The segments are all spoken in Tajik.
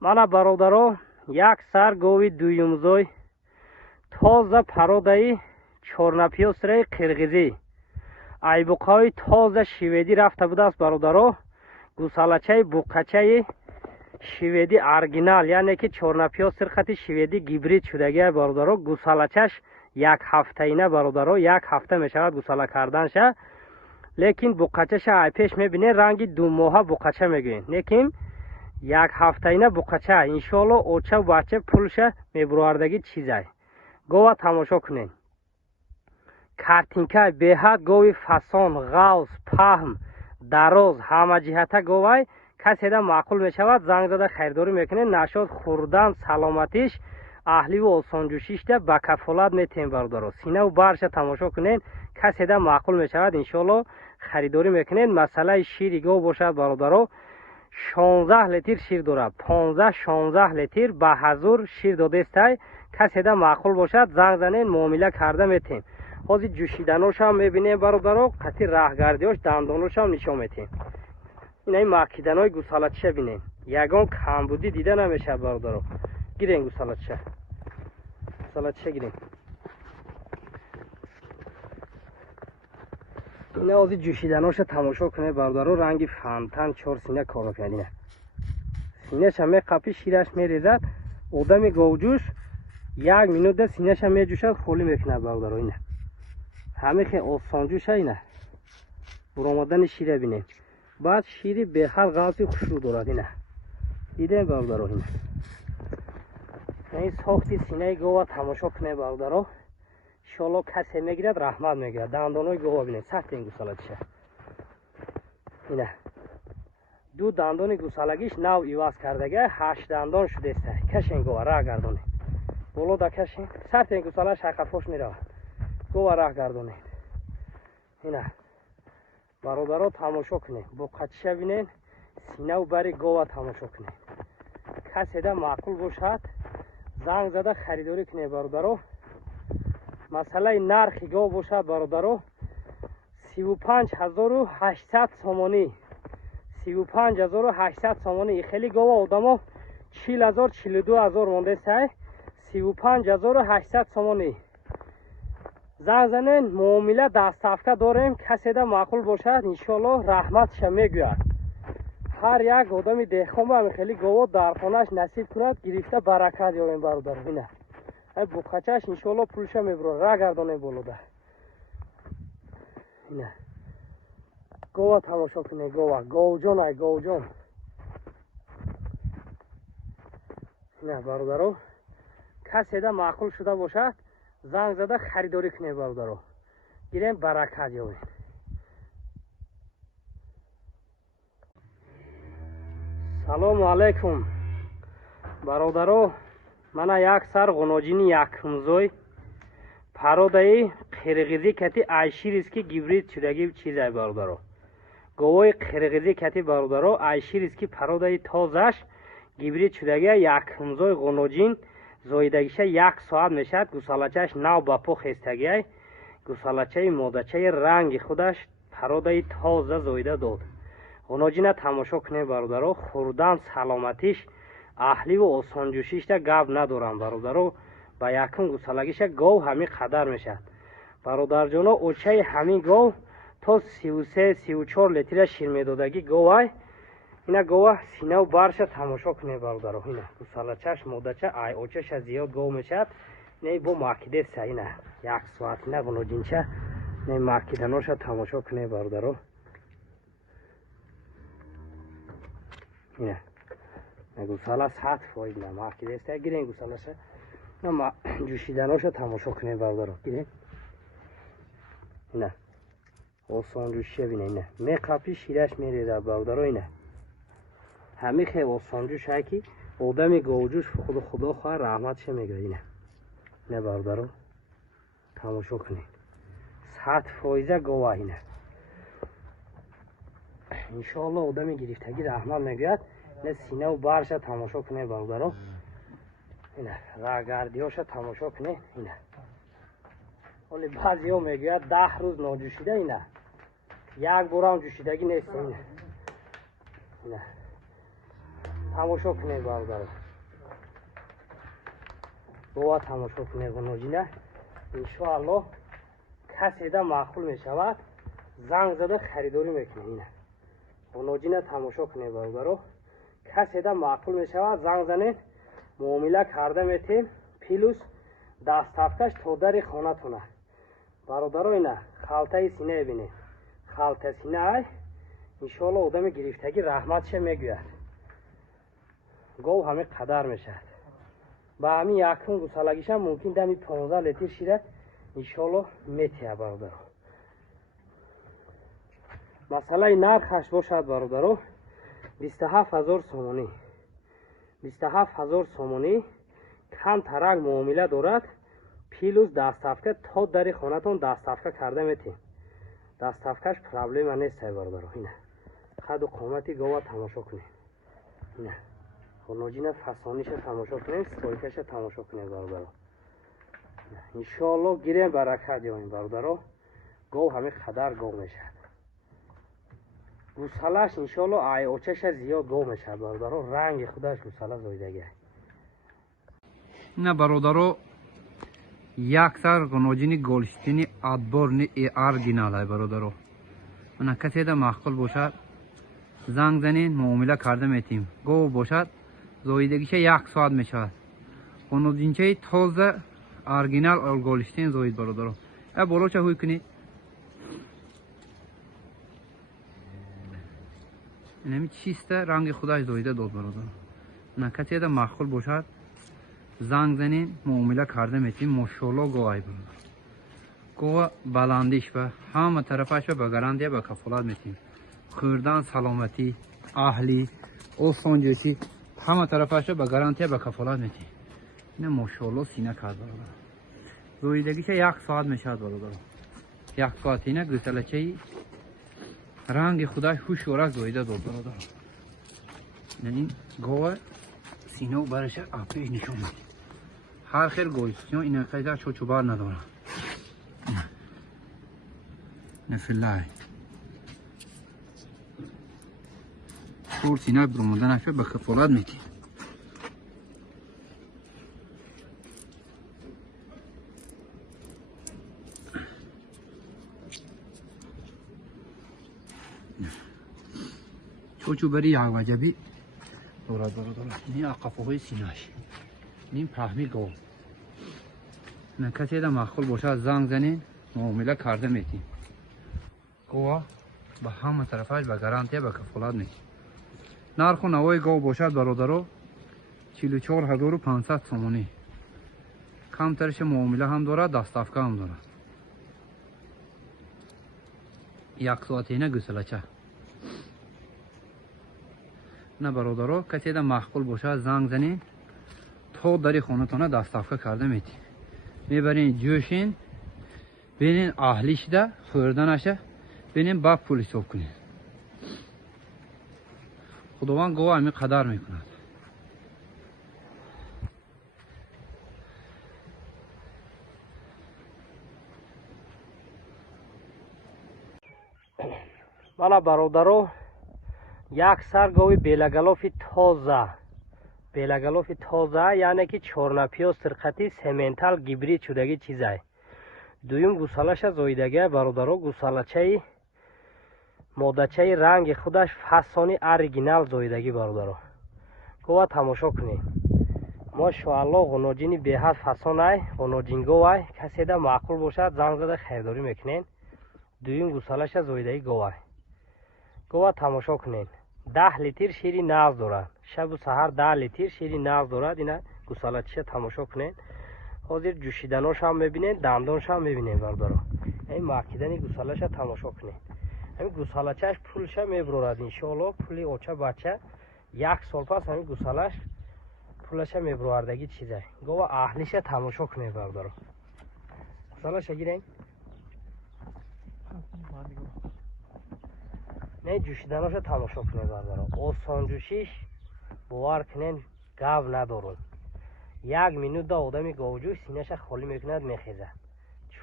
мана бародаро як сар гови дуюмзой тоза пародаи чорнапиёсраи қирғизӣ айбуқҳои тоза шведӣ рафта будааст бародаро. гусалачаи буқачаи шведӣ оригинал, яъне ки чорнапиёс сирқати шведӣ гибрид шудагия бародаро. гусалачаш як ҳафтаина бародаро, як ҳафта мешавад гусала карданша. лекин буқачаша ай пеш мебинед ранги думоҳа буқача мегӯем, лекин як ҳафтаина буқача иншоалло оча бача пулша мебуровардаги чизай. гова тамошо кунед. картинка беҳад гови фасон, ғавс, паҳм, дароз, ҳама ҷиҳата говай каседа маъқул мешавад. занг зада хайрдорӣ мекунед. нашод хурдан саломатиш аҳливу осонҷӯшишда ба кафолат метем бародаро. синаву барша тамошо кунед. каседа маъқул мешавад иншоалло харидорӣ мекунед. масъалаи шири гов бошад бародаро. 16 литр шир дорад. 15-16 литр ба ҳазур шир додестай. каседа маъқул бошад занг занед, муомила карда метем. ҳозир ҷӯшиданошам мебинем бародаро. қати раҳгардиёш дандоношам нишон метем. инаи макиданои гусалача бинем. ягон камбудӣ дида намешавад бародаро. гирем гусалача гирем. ина ҳозир ҷӯшиданоша тамошо кунед бародаро. ранги фантан 4 сина кор мекунад. ина синаша меқапи шираш мерезад. одами говҷӯш 1 минута синаша меҷӯшад, холӣ мекунад бародаро. ина ҳамихе осонҷӯша. ина буромадани шира бинем. баъд шири беҳар ғавси хушрӯ дорад. ина дидем бародаро. ина ин сохти синаи гова тамошо кунед бародаро. иншоалло касе мегирад раҳмат мегӯяд. дандонои гова бинед. сахтен гусалача. ина ду дандони гусалагиш нав иваз кардага 8 дандон шудеста. кашен гова раҳ гардонед. болода кашен. сахтен гусала шақафош меравад. гова раҳ гардонед. ина бародаро тамошо кунед. буқача бинед. синаву бари гова тамошо кунед. каседа маъқул бошад занг зада харидорӣ кунед бародаро. масъалаи нархи гов бошад бародаро 35800 сомонӣ. 35800 сомонӣ. хеле гова одамо 40000-42000 мондесай. 35800 сомонӣ. занг занен, муомила дастафта дорем. каседа маъқул бошад иншоалло раҳматша мегӯяд. ҳар як одами деҳқон ба хеле гово дар хонаш насиб кунад, гирифта баракат ёбем бародаро. ина ай буқачаш иншоалло пулша мебурад. ра гардонем болода. ина гова тамошо кунед. гова говҷон. ай говҷон. ина бародаро каседа маъқул шуда бошад занг зада харидорӣ кунед бародаро. гирем баракат ёбем. салому алайкум бародаро. мана як сар ғуноҷини якумзой пародаи қирғизӣ кати айшириски гибрид шудаги чизай бародаро. говои қирғизӣ кати бародаро айшириски пародаи тозаш гибрид шудагия якумзой ғуноҷин зоидагиша 1 соат мешад. гусалачаш нав ба по хестагиай. гусалачаи модачаи ранги худаш пародаи тоза зоида дод. ғуноҷина тамошо кунед бародаро. хурдан саломатиш аҳливу осонҷӯшишда гап надорам бародаро. ба якум гусалагиша гов ҳамин қадар мешад. бародарҷоно очаи ҳамин гов то 33-34 литра шир медодаги говай. ина гова синаву барша тамошо кунед бародаро. ина гусалачаш модача ай очаша зиёд гов мешад. не бо макидеса. ина 1 соат ина ғуноҷинча не макиданоша тамошо кунед бародаро. ина гусала 100% на макидеста. гирем гусалаша на ҷӯшиданоша тамошо кунед бародаро. гирем. ина осонҷӯша бинед. ина меқапи шираш мерезад бародаро. ина ҳамихе осонҷӯшае ки одами говҷӯш худо хоҳад раҳматша мегӯяд. ина бародаро тамошо кунед. 100% гова. ина иншоалло одами гирифтагӣ раҳмат мегӯяд. ина синаву барша тамошо кунед бародаро. ина раҳгардиёша тамошо кунед. ина оли баъзеҳо мегӯяд 10 рӯз ноҷӯшида. ина як борам ҷӯшидагӣ нест. ина тамошо кунед бародаро. гова тамошо кунед ғуноҷина. иншоаллоҳ каседа маъқул мешавад, занг зада харидорӣ мекунед. ғуноҷина тамошо кунед бародаро. каседа маъқул мешавад, занг занед, муомила карда метем, плюс дастафташ то дари хонатона. бародаро ина халтаи сина бинед. халта синаай иншоаллоҳ одами гирифтагӣ раҳматша мегӯяд. гов ҳамин қадар мешавад. ба ҳамин якум гусалагишам мумкин дами 15 литр шира иншоаллоҳ метея бародаро. масъалаи нархаш бошад бародаро 27000 сомонӣ. 27000 сомонӣ кам тарак муомила дорад, плюс дастафка то дари хонатон дастафка карда метем. дастафкаш проблема нестай бародаро. ина қаду қомати гова тамошо кунед. ина ғуноҷина фасониша тамошо кунед, стойкаша тамошо кунед бародаро. иншоаллоҳ гирем баракат ёбем бародаро. гов ҳамин қадар гов мешавад. гусалаш иншоаллоҳ айочаша зиёд гов мешавад бародаро. ранги худаш гусала зоидаги. ина бародаро як сар ғуноҷини голштини адборни оригиналай бародаро. ана каседа маъқул бошад, занг занед, муомила карда метем. гов бошад, зоидагиша 1 соат мешавад. ғуноҷинчаи тоза оригинал голштин зоид бародаро. я болоча ҳуй кунед. инами чиста ранги худаш зоида дод бародаро. ана каседа маъқул бошад, занг занед, муомила карда метем. мошоаллоҳ говай бародаро. гова баландиш ба ҳама тарафаш ба гарантия ба кафолат метем. хӯрдан саломатӣ, аҳлӣ, осонҷӯшӣ ҳама тарафаш ба гарантия ба кафолат метем. ина мошоаллоҳ сина кард бародаро. зоидагиша 1 соат мешавад бародаро. 1 соат ина гусалачаи ранги худаш ҳушёрак зоида дод бародаро. ин гова сино бараша апеш нишон мед. ҳар хел гойсиё ина қайда чочубар надорад. нафиллай чор сина бурмоданашо ба кафолат метем. чочубари якваҷаби дорад бародаро. ин ақафоҳои синаш, ин паҳми гов. ина каседа маъқул бошад, занг занед, муомила карда метем. гова ба ҳама тарафаш ба гарантия ба кафолат метем. нарху навои гов бошад бародаро 44500 сомонӣ. камтариша муомила ҳам дорад, дастафка ҳам дорад. 1 соатина гусалача. на бародаро каседа маъқул бошад, занг занед, то дари хонатона дастафка карда метем. мебарин ҷӯшин, бинин аҳлӣ шида, хӯрданаша бинин ба пул ҳисоб кунед. худованд гова ҳамин қадар мекунад. мана бародаро як сар гови белагалофи тоза. белагалофи тоза яъне ки чорнапиё сирқати сементал гибрид шудаги чизай. дуюм гусалаша зоидагия бародаро гусалачаи модачаи ранги худаш фасони оригинал зоидаги бародаро. гова тамошо кунед. мошоаллоҳ ғуноҷини беҳад фасонай, ғуноҷинговай. каседа маъқул бошад, занг зада хайрдорӣ мекунед. дуюм гусалаша зоидаги говай. гова тамошо кунед. 10 литр шири нағз дорад. шабу саҳар 10 литр шири нағз дорад. ина гусалачиша тамошо кунед. ҳозир ҷӯшиданошам мебинед, дандоншам мебинед бародаро. ин маъкидани гусалаша тамошо кунед. ҳамин гусалачаш пулша мебурорад иншоаллоҳ. пули оча бача 1 сол пас ҳамин гусалаш пулаша мебурордаги чизай. гова аҳлиша тамошо кунед бародаро. гусалаша гирен. не ҷӯшиданоша тамошо кунед бародаро. осонҷӯшиш бовар кунед гав надорад. 1 минута одами говҷӯш синаша холӣ мекунад, мехезад.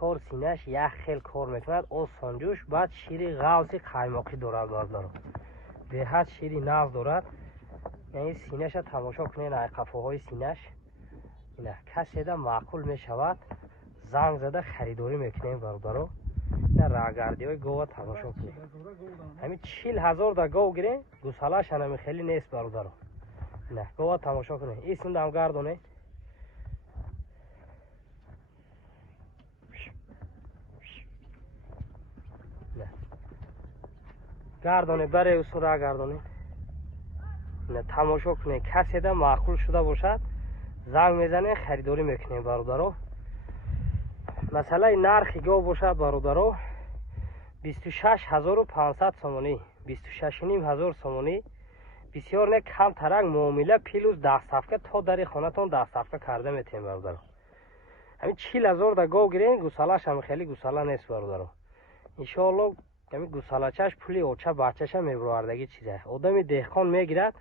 4 синаш як хел кор мекунад. осонҷӯш баъд шири ғавзи қаймоқӣ дорад бародаро. беҳад шири нағз дорад. یعنی سینه‌ش تماشا کنین، قفاهای سینه‌ش اینا کسی ده معقول میشود زنگ زده خریداری میکنین برادرو. نه راگردی های گوه تماشا کنین. همین 40,000 دا گو گیرین گوسالاش هم خیلی نیست برادرو. نه گوه تماشا کنین. ایسون دم گردونه نه گردونه برای ایسون را گردونه نه تماشا کنین. کسی ده معقول شده باشد زنگ میزنه خریداری میکنین برادرو. مثلا نرخ گو باشد برادرو 26,500 سومانی 26,500 سومانی. بسیار نه کم ترک معامله پیلوز 10 صفحه تا در خانه‌تون 10 صفحه کرده میتین برادرو. همین 40,000 دا گو گیرین گوسالاش هم خیلی گوسالا نیست برادرو. ان شاء الله همین گوسالاچش پولی اوچه بچه‌ش میبروردگی چیزه. آدمی دهقان میگیرد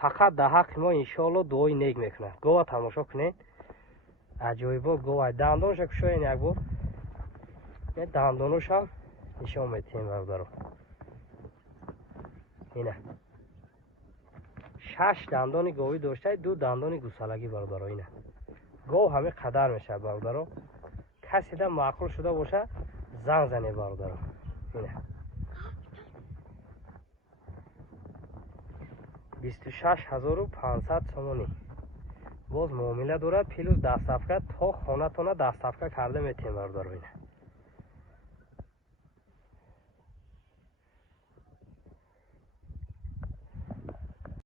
فقط در حق ما ان شاء الله دعای نیک میکنه. گو تماشا کنین. عجایبا گو دندونش کشوین یک بار. نه دندونش هم نشون میتین برادرو. اینه 6 دندانی گوی داشته 2 دندانی گوسالگی برادرو. اینه گو همه قدر میشه برادرو. کسی ده معقول شده باشه زنگ زنه برادرو. اینه 26,500 سومانی. باز معامله دارد پیلوز 10 صفحه تا خانه تونه 10 صفحه کرده میتین برادرو. اینه